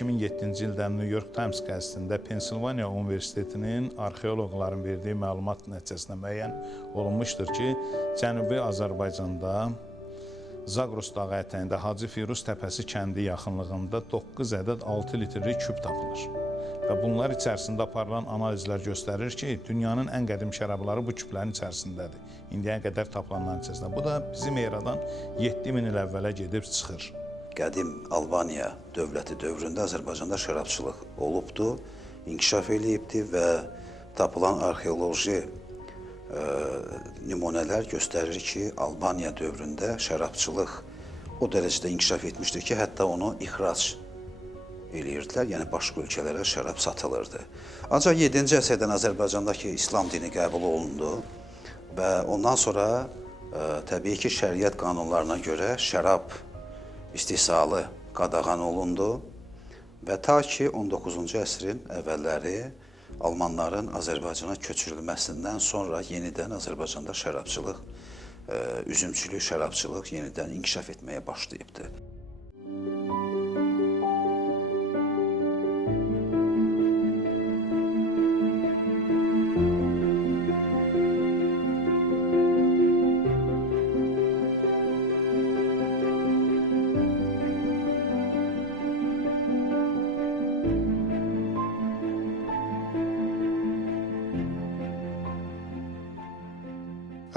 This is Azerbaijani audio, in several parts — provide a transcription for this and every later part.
2007-ci ildə New York Times qəzetində Pensilvaniya Universitetinin arxeoloqların verdiyi məlumat nəticəsində müəyyən olunmuşdur ki, Cənubi Azərbaycanda Zaqros dağı ətəyində Hacı Firuz Təpəsi kəndi yaxınlığında 9 ədəd 6 litrlik küp tapılır. Və bunlar içərisində aparılan analizlər göstərir ki, dünyanın ən qədim şərabları bu küplərin içərisindədir. İndiyə qədər tapılanların içərisində. Bu da bizim eradan 7000 il əvvələ gedib çıxır. Qədim Albaniya dövləti dövründə Azərbaycanda şərabçılıq olubdu, inkişaf eləyibdi və tapılan arxeoloji nümunələr göstərir ki, Albaniya dövründə şərabçılıq o dərəcədə inkişaf etmişdir ki, hətta onu ixrac eləyirdilər, yəni başqa ölkələrə şərab satılırdı. Ancaq 7-ci əsrdən Azərbaycandakı İslam dini qəbul olundu və ondan sonra təbii ki, şəriət qanunlarına görə şərab istehsalı qadağan olundu və ta ki 19-cu əsrin əvvəlləri Almanların Azərbaycana köçürülməsindən sonra yenidən Azərbaycanda şərabçılıq, üzümçülük, şərabçılıq yenidən inkişaf etməyə başlayıbdı.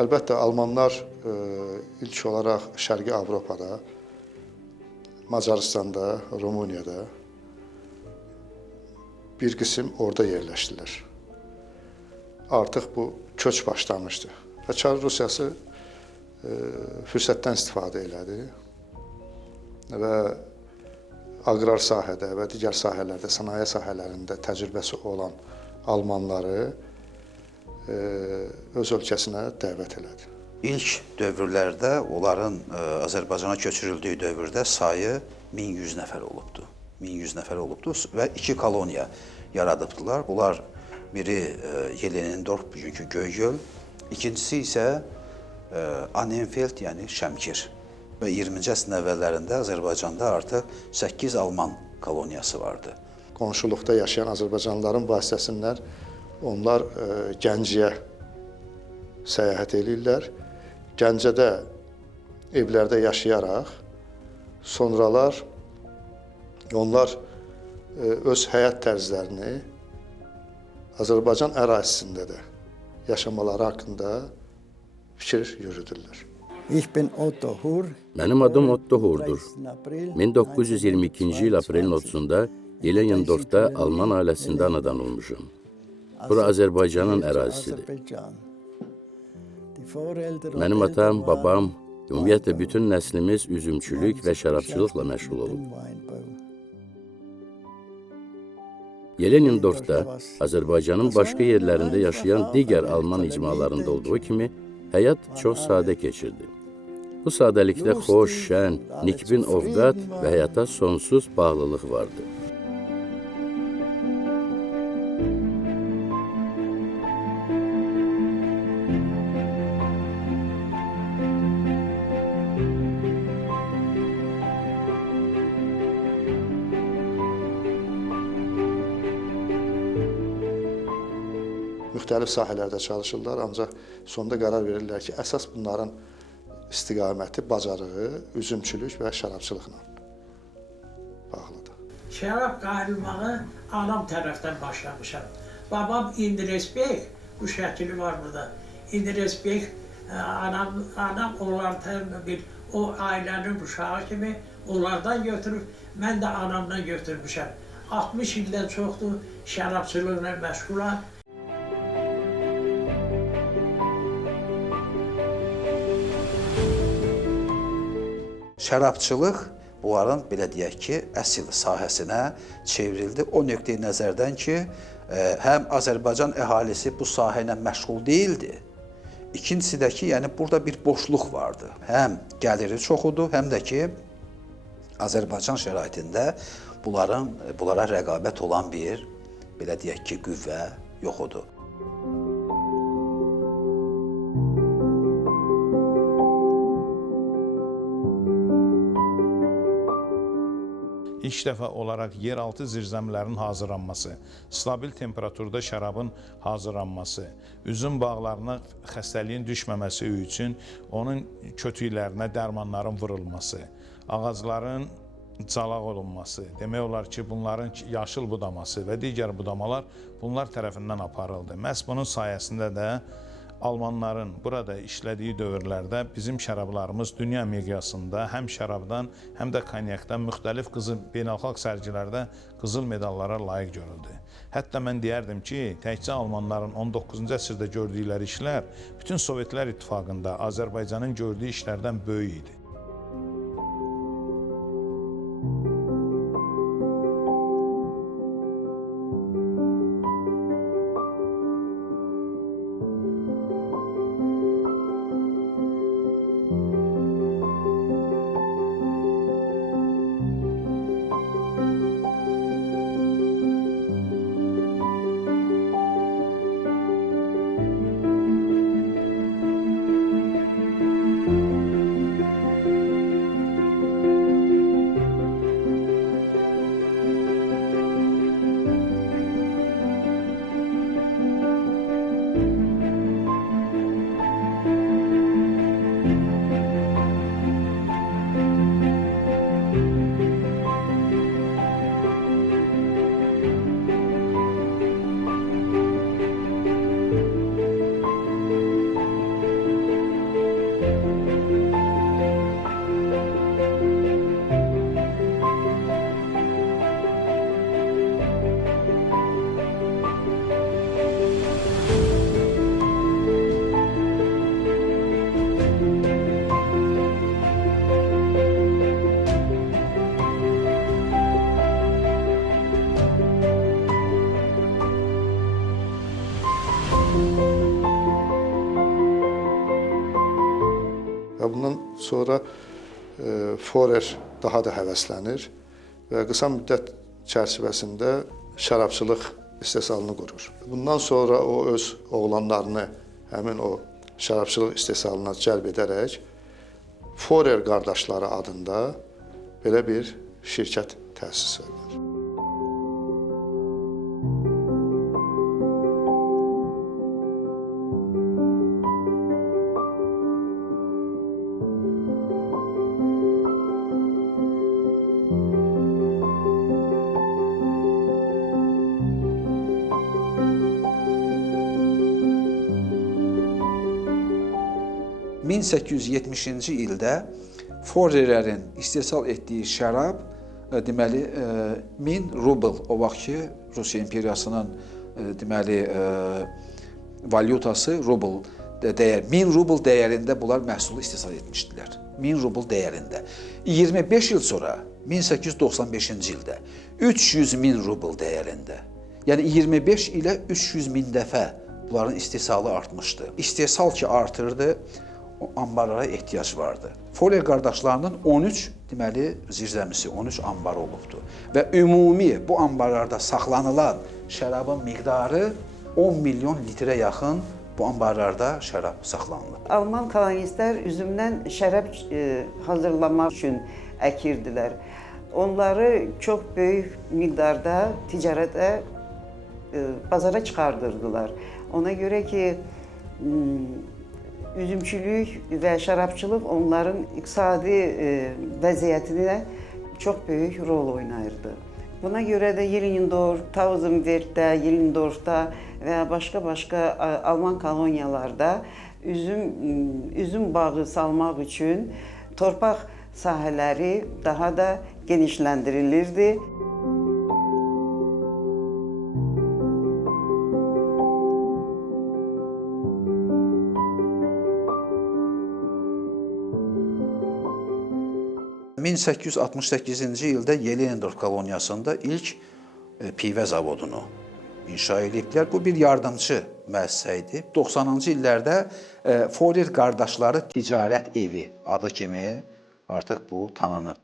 Əlbəttə, Almanlar ilk olaraq Şərqi Avropada, Macaristanda, Rumuniyada bir qism orada yerləşdilər. Artıq bu köç başlamışdı və Çar Rusiyası fürsətdən istifadə elədi və aqrar sahədə və digər sahələrdə, sənaye sahələrində təcrübəsi olan Almanları öz ölkəsinə dəvət elədi. İlk dövrlərdə, onların Azərbaycana köçürüldüyü dövrdə sayı 1100 nəfər olubdu. 1100 nəfər olubdu və 2 koloniya yaradıbdılar. Bunlar biri Yelenindorf, bugünkü Göygöl, ikincisi isə Annenfeld, yəni Şəmkir. Və 20-ci əsrin əvvəllərində Azərbaycanda artıq 8 Alman koloniyası vardı. Qonşuluqda yaşayan Azərbaycanlıların vasitəsindən onlar Gəncəyə səyahət edirlər. Gəncədə evlərdə yaşayaraq, sonralar onlar öz həyat tərzlərini Azərbaycan ərazisində də yaşamaları haqqında fikir yürüdürlər. Mənim adım Otto Hurdur. 1922-ci il aprelin 30-da Yelenindorfda Alman ailəsində anadan olmuşam. Bura Azərbaycanın ərazisidir. Mənim atam, babam, ümumiyyətlə bütün nəslimiz üzümçülük və şərabçılıqla məşğul olub. Yelenindorfda Azərbaycanın başqa yerlərində yaşayan digər Alman icmalarında olduğu kimi həyat çox sadə keçirdi. Bu sadəlikdə xoş, şən, nikbin ovqat və həyata sonsuz bağlılıq vardı. Müxtəlif sahələrdə çalışırlar, ancaq sonda qərar verirlər ki, əsas bunların istiqaməti, bacarığı, üzümçülük və şərabçılıqla bağlıdır. Şərab qayrılmağı anam tərəfdən başlamışam. Babam İndires Bey, bu şəkili var burada. İndires Bey, anam onlardan o ailənin uşağı kimi onlardan götürüb, mən də anamdan götürmüşəm. 60 ildən çoxdur şərabçılıqla məşğulam. Şərabçılıq bunların, belə deyək ki, əsl sahəsinə çevrildi. O nöqteyi nəzərdən ki, həm Azərbaycan əhalisi bu sahə ilə məşğul deyildi. İkincisi də ki, yəni burada bir boşluq vardı. Həm gəliri çoxudur, həm də ki, Azərbaycan şəraitində bunlara rəqabət olan bir, belə deyək ki, qüvvə yox idi. ilk dəfə olaraq yeraltı zirzəmilərin hazırlanması, stabil temperaturda şərabın hazırlanması, üzüm bağlarına xəstəliyin düşməməsi üçün onun kötüklərinə dərmanların vurulması, ağacların calaq olunması, demək olar ki, bunların yaşıl budaması və digər budamalar bunlar tərəfindən aparıldı. Məhz bunun sayəsində də Almanların burada işlədiyi dövrlərdə bizim şərablarımız dünya miqyasında həm şərabdan, həm də konyakdan müxtəlif beynəlxalq sərgilərdə qızıl medallara layiq görüldü. Hətta mən deyərdim ki, təkcə Almanların 19-cu əsrdə gördükləri işlər bütün Sovetlər İttifaqında Azərbaycanın gördüyü işlərdən böyük idi. Və bundan sonra Forer daha da həvəslənir və qısa müddət çərçivəsində şərabçılıq istehsalını qurur. Bundan sonra o öz oğlanlarını həmin o şərabçılıq istehsalına cəlb edərək Forer qardaşları adında belə bir şirkət təsis edir. ...1870-ci ildə Forerlərin istehsal etdiyi şərab deməli 1000 rubl, o vaxtki Rusiya imperiyasının deməli valyutası rubl dəyər, 1000 rubl dəyərində bunlar məhsulu istehsal etmişdilər. 1000 rubl dəyərində. 25 il sonra 1895-ci ildə 300 min rubl dəyərində. Yəni 25 ilə 300 min dəfə bunların istehsalı artmışdı. İstehsal ki artırdı, ambarlara ehtiyac vardı. Forer qardaşlarının 13 deməli zirzəmisi, 13 ambar olubdu və ümumi bu ambarlarda saxlanılan şərabın miqdarı 10 milyon litrə yaxın bu ambarlarda şərab saxlanılır. Alman kolonistlər üzümdən şərab hazırlamaq üçün əkirdilər. Onları çox böyük miqdarda ticarətə bazara çıxardırdılar. Ona görə ki, üzümçülük və şərabçılıq onların iqtisadi vəziyyətinə çox böyük rol oynayırdı. Buna görə də Yelendorf, Tausenwertdə, Yelendorfda və başqa Alman koloniyalarda üzüm bağı salmaq üçün torpaq sahələri daha da genişləndirilirdi. ...1868-ci ildə Yelendorf koloniyasında ilk pivə zavodunu inşa ediblər. Bu bir yardımçı müəssisə idi. 90-cı illərdə Forer qardaşları ticarət evi adı kimi artıq bu tanınır.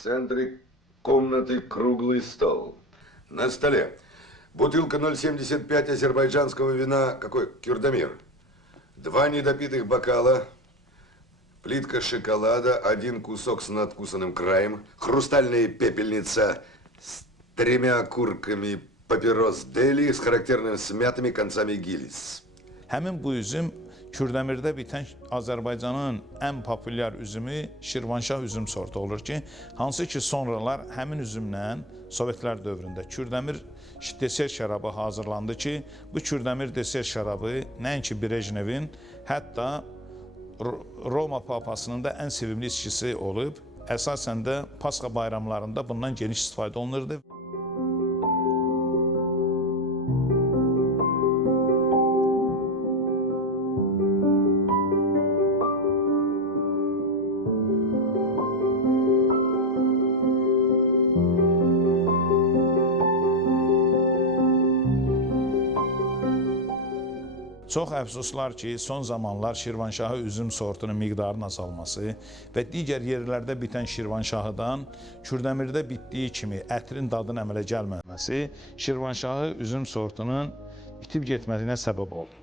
В центре комнаты круглый стол. На столе бутылка 0,75 азербайджанского вина, какой? Кюрдамир. 2 недопитых бокала, плитка шоколада, 1 кусок с надкусанным краем, хрустальная пепельница с 3 окурками папирос Дели с характерными смятыми концами гильз. Həmin bu üzüm Kürdəmirdə bitən Azərbaycanın ən populyar üzümü Şirvanşah üzüm sortu olur ki, hansı ki sonralar həmin üzümlə Sovetlər dövründə Kürdəmir deser şərabı hazırlandı ki, bu Kürdəmir deser şərabı nəinki Brejnevin, hətta Roma papasının da ən sevimli içkisi olub, əsasən də Pasxa bayramlarında bundan geniş istifadə olunurdu. Çox əfsuslar ki, son zamanlar Şirvanşahı üzüm sortunun miqdarının azalması və digər yerlərdə bitən Şirvanşahıdan Kürdəmirdə bitdiyi kimi ətrin dadının əmələ gəlməməsi Şirvanşahı üzüm sortunun itib getməsinə səbəb oldu.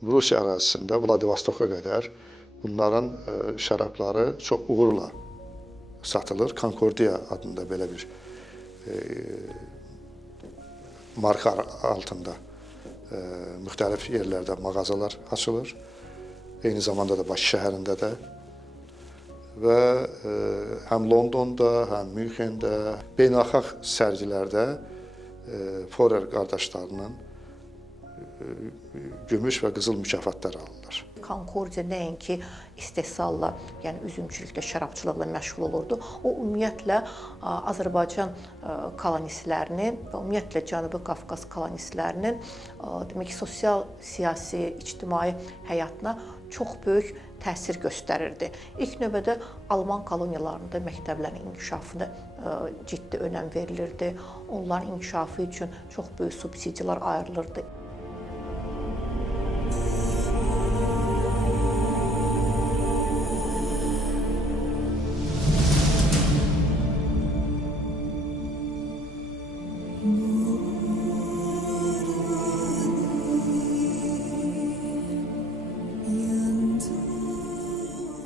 Rusiya ərazisində Vladivostoka qədər bunların şərabları çox uğurla satılır. Concordia adında belə bir marka altında müxtəlif yerlərdə mağazalar açılır. Eyni zamanda da Bakı şəhərində də və həm Londonda, həm Münxendə, beynəlxalq sərgilərdə Forer qardaşlarının gümüş və qızıl mükafatlar alırlar. Concordia nəinki istehsalla, yəni üzümçülüklə, şərabçılıqla məşğul olurdu. O ümumiyyətlə Azərbaycan kolonistlərinin və ümumiyyətlə Cənubi Qafqaz kolonistlərinin demək ki, sosial, siyasi, ictimai həyatına çox böyük təsir göstərirdi. İlk növbədə Alman koloniyalarında məktəblərin inkişafına ciddi önəm verilirdi. Onların inkişafı üçün çox böyük subsidiyalar ayrılırdı.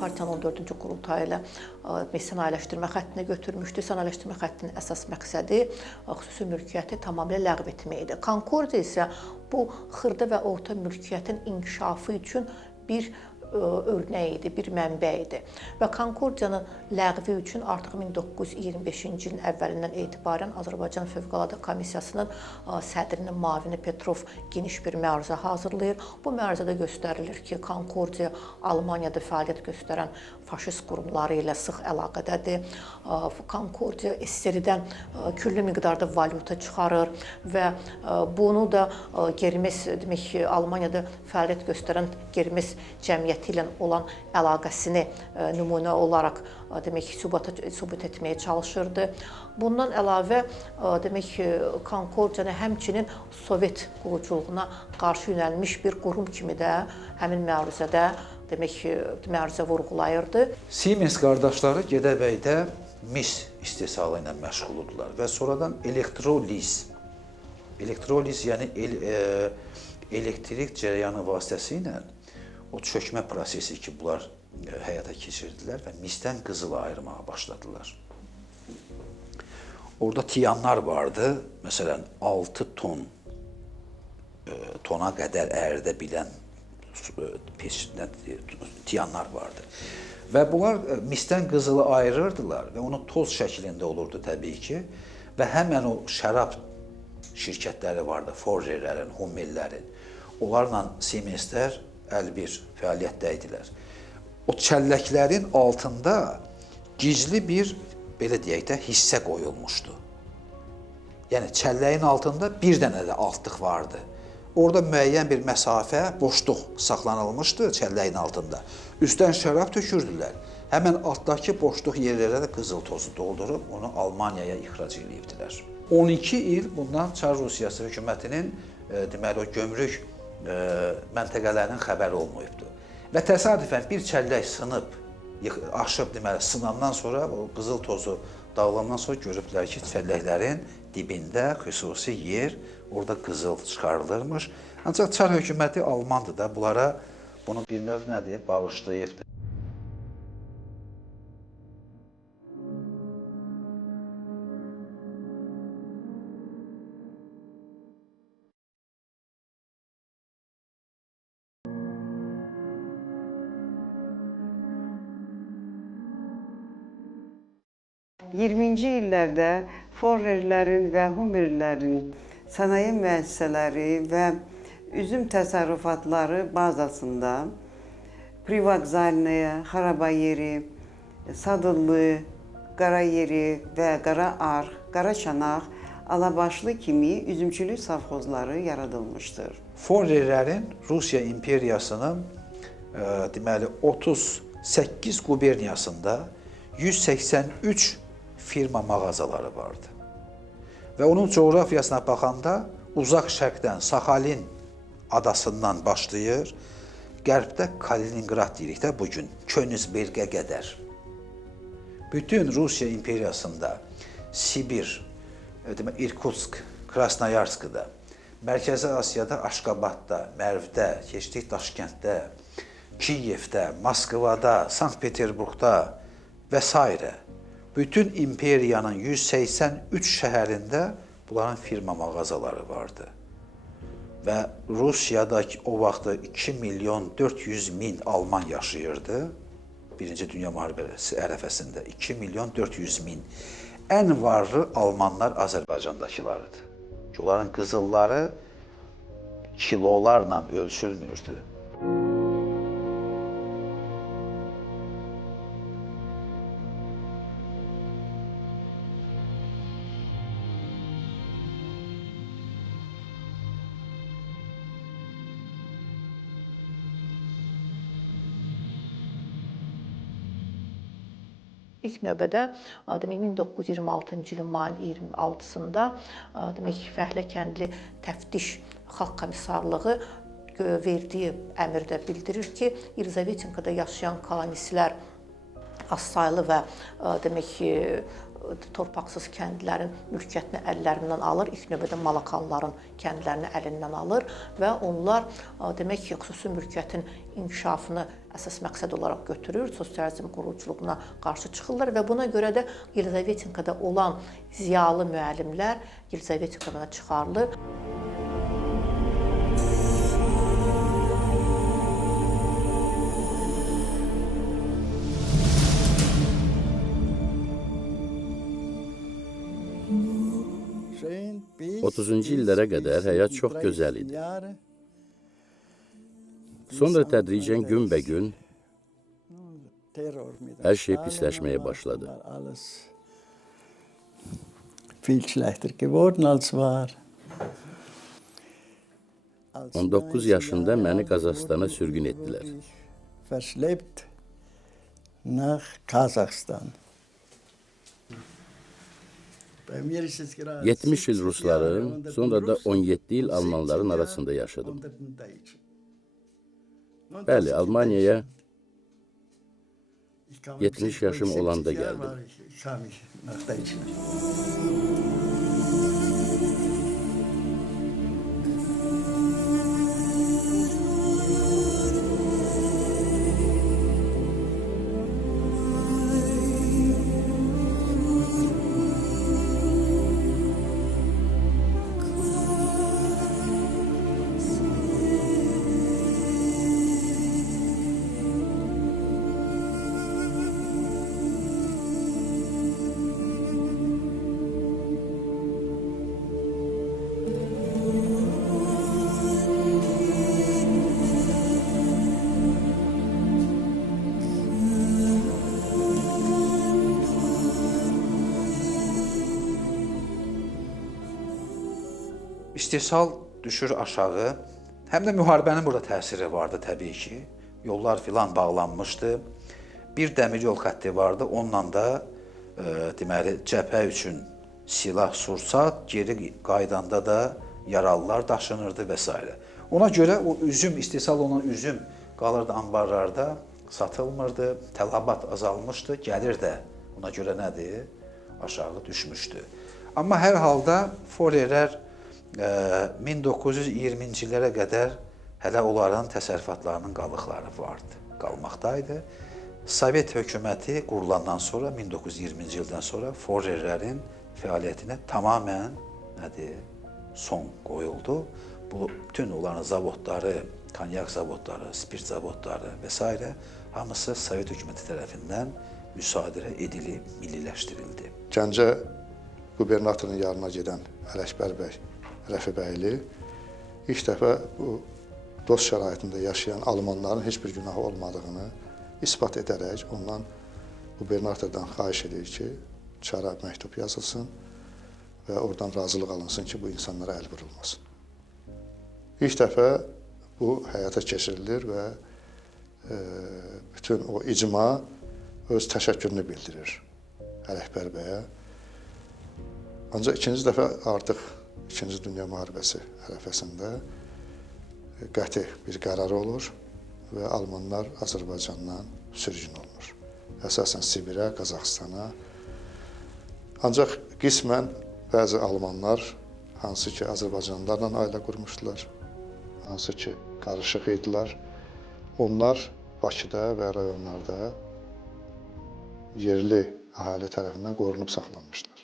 Partiyanın 14-cü qurultayı ilə sənayeləşdirmə xəttinə götürmüşdü. Sənayeləşdirmə xəttinin əsas məqsədi xüsusi mülkiyyəti tamamilə ləğv etmək idi. Concordia isə bu xırda və orta mülkiyyətin inkişafı üçün bir örnək idi, bir mənbə idi. Və Concordiyanın ləğvi üçün artıq 1925-ci ilin əvvəlindən etibarən Azərbaycan Fövqəladə Komissiyasının sədrinin müavini Petrov geniş bir məruzə hazırlayır. Bu məruzədə göstərilir ki, Concordia Almaniyada fəaliyyət göstərən faşist qurumları ilə sıx əlaqədədir. Concordia SSR-dən küllü miqdarda valyuta çıxarır və bunu da Germes, demək ki, Almaniyada fəaliyyət göstərən Germes cəmiyyəti ilə olan əlaqəsini nümunə olaraq demək ki, sübut etməyə çalışırdı. Bundan əlavə demək ki, Concordia həmçinin Sovet quruculuğuna qarşı yönəlmiş bir qurum kimi də həmin məruzədə demək ki, məruzə vurğulayırdı. Siemens qardaşları Gədəbəydə mis istehsalı ilə məşğul idilər və sonradan elektroliz yəni elektrik cərəyanı vasitəsilə o çökmə prosesi ki, bunlar həyata keçirdilər və misdən qızılı ayırmağa başladılar. Orada tiyanlar vardı. Məsələn, 6 tona qədər ərdə bilən tiyanlar vardı. Və bunlar misdən qızılı ayırırdılar və onu toz şəklində olurdu təbii ki. Və həmən o şərab şirkətləri vardı, Forgerlərin, Hummellərin. Onlarla Siemenslər əlbir fəaliyyətdə idilər. O çəlləklərin altında gizli bir, belə deyək də, hissə qoyulmuşdu. Yəni, çəlləyin altında bir dənə də altlıq vardı. Orada müəyyən bir məsafə, boşluq saxlanılmışdı çəlləyin altında. Üstdən şərab tökürdülər. Həmən altdakı boşluq yerlərə də qızıl tozu doldurub, onu Almaniyaya ixrac edibdilər. 12 il bundan Çar Rusiyası hökumətinin deməli, o gömrük məntəqələrinin xəbəri olmayıbdır. Və təsadüfən bir çəllək sınıb, aşıb, deməli, sınandan sonra, o qızıl tozu dağılandan sonra görüblər ki, çəlləklərin dibində xüsusi yer, orada qızıl çıxarılırmış. Ancaq Çar hökuməti Almandır da, bunlara bunu bir növ nədir, bağışlayıbdır. ...20-ci illərdə Forerlərin və Hummerlərin sənaye müəssisələri və üzüm təsərrüfatları bazasında Privokzalnaya, Xarabayeri, Sadıllı, Qarayeri və Qaraarx, Qaraçanaq, Alabaşlı kimi üzümçülük savxozları yaradılmışdır. Forerlərin Rusiya imperiyasının deməli 38 quberniyasında 183 firma mağazaları vardı. Və onun coğrafiyasına baxanda uzaq şərqdən Saxalin adasından başlayır, qərbdə Kaliningrad deyirik də bugün, Königsbergə qədər. Bütün Rusiya imperiyasında Sibir, İrkutsk, Krasnoyarskda, Mərkəzi Asiyada Aşqabadda, Mərvdə, keçdik Daşkənddə, Kiyevdə, Moskvada, Sankt-Peterburqda və s. Bütün imperiyanın 183 şəhərində bunların firma mağazaları vardı. Və Rusiyadakı o vaxtda 2.400.000 Alman yaşayırdı. Birinci Dünya müharibəsi ərəfəsində 2.400.000. Ən varlı Almanlar Azərbaycandakılarıdır. Onların qızılları kilolarla ölçülmürdü. İlk növbədə 1926-cı ilin mayın 26-sında Fəhlə kəndli təftiş xalq komissarlığı verdiyi əmrdə bildirir ki, Yelizavetinqada yaşayan kolonistlər azsaylı və demək ki, torpaqsız kəndlərin mülkiyyətini əllərindən alır, ilk növbədə Malakanların kəndlərini əlindən alır və onlar demək ki, xüsusi mülkiyyətin inkişafını əsas məqsəd olaraq götürür, sosializm quruculuğuna qarşı çıxırlar və buna görə də Yelizavetinqada olan ziyalı müəllimlər Yelizavetinqadan çıxarılır. – 30-cu illərə qədər həyat çox gözəl idi. Sonra tədricən günbəgün hər şey pisləşməyə başladı. 19 yaşında məni Qazaxstana sürgün etdilər. 70 il Rusların, sonra da 17 il Almanların arasında yaşadım. Bəli, Almaniyaya 70 yaşım olanda gəldim. istehsal düşür aşağı. Həm də müharibənin burada təsiri vardı təbii ki. Yollar filan bağlanmışdı. Bir dəmir yol xətti vardı. Onunla da deməli cəbhə üçün silah, sursat, geri qaydanda da yaralılar daşınırdı və s. Ona görə o üzüm, istehsal olunan üzüm qalırdı anbarlarda, satılmırdı, tələbat azalmışdı, gəlir də ona görə nədir? Aşağı düşmüşdü. Amma hər halda Forerlər 1920-ci illərə qədər hələ onların təsərrüfatlarının qalıqları vardı, qalmaqdaydı. Sovet hökuməti qurulandan sonra, 1920-ci ildən sonra Forerlərin fəaliyyətinə tamamən nədir? Son qoyuldu. Bu bütün onların zavodları, konyak zavodları, spirt zavodları və s. hamısı Sovet hökuməti tərəfindən müsadirə edilib, milliləşdirildi. Gəncə qubernatorun yanına gedən Ələkbər bəy Rəfibəyli ilk dəfə bu dost şəraitində yaşayan almanların heç bir günahı olmadığını isbat edərək ondan qubernatordan xahiş edir ki, çara məktub yazılsın və oradan razılıq alınsın ki, bu insanlara əl vurulmasın. İlk dəfə bu həyata keçirilir və bütün o icma öz təşəkkürünü bildirir Ələkbər bəyə. Ancaq ikinci dəfə artıq İkinci Dünya müharibəsi ərəfəsində qəti bir qərar olur və almanlar Azərbaycandan sürgün olunur. Əsasən Sibirə, Qazaxıstana. Ancaq qismən bəzi almanlar, hansı ki Azərbaycanlılarla ailə qurmuşdular, hansı ki qarışıq idilər, onlar Bakıda və rayonlarda yerli əhali tərəfindən qorunub saxlanmışlar.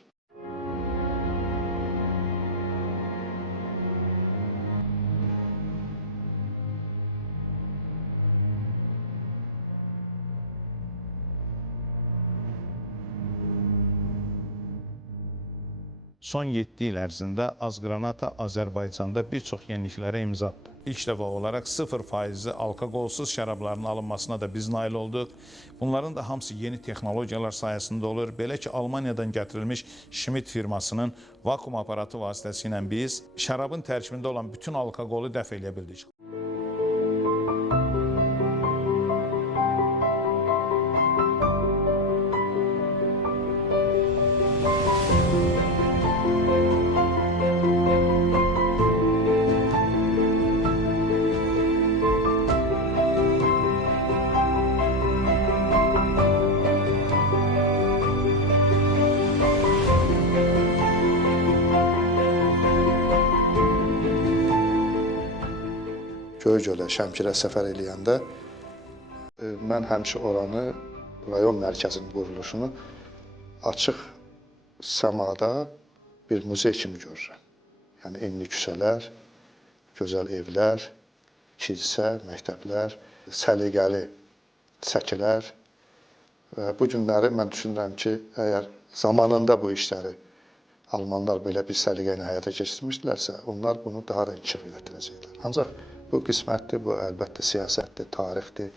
Son 7 il ərzində Azqranata Azərbaycanda bir çox yeniliklərə imza atdı. İlk dəfə olaraq 0% alkoqolsuz şərabların alınmasına da biz nail olduq. Bunların da hamısı yeni texnologiyalar sayəsində olur. Belə ki, Almaniyadan gətirilmiş Schmidt firmasının vakuum aparatı vasitəsilə biz şərabın tərkibində olan bütün alkoqolu dəf edə bildik. Göygölə, Şəmkirə səfər eləyəndə mən həmişə oranı, rayon mərkəzinin quruluşunu açıq səmada bir muzey kimi görürəm. Yəni enli küçələr, gözəl evlər, kilsə, məktəblər, səliqəli səkilər və bu günləri mən düşünürəm ki, əgər zamanında bu işləri almanlar belə bir səliqə ilə həyata keçirmişdilərsə, onlar bunu daha da inkişaf etdirəcəklər. Ancaq bu qismətdir, bu əlbəttə siyasətdir, tarixdir.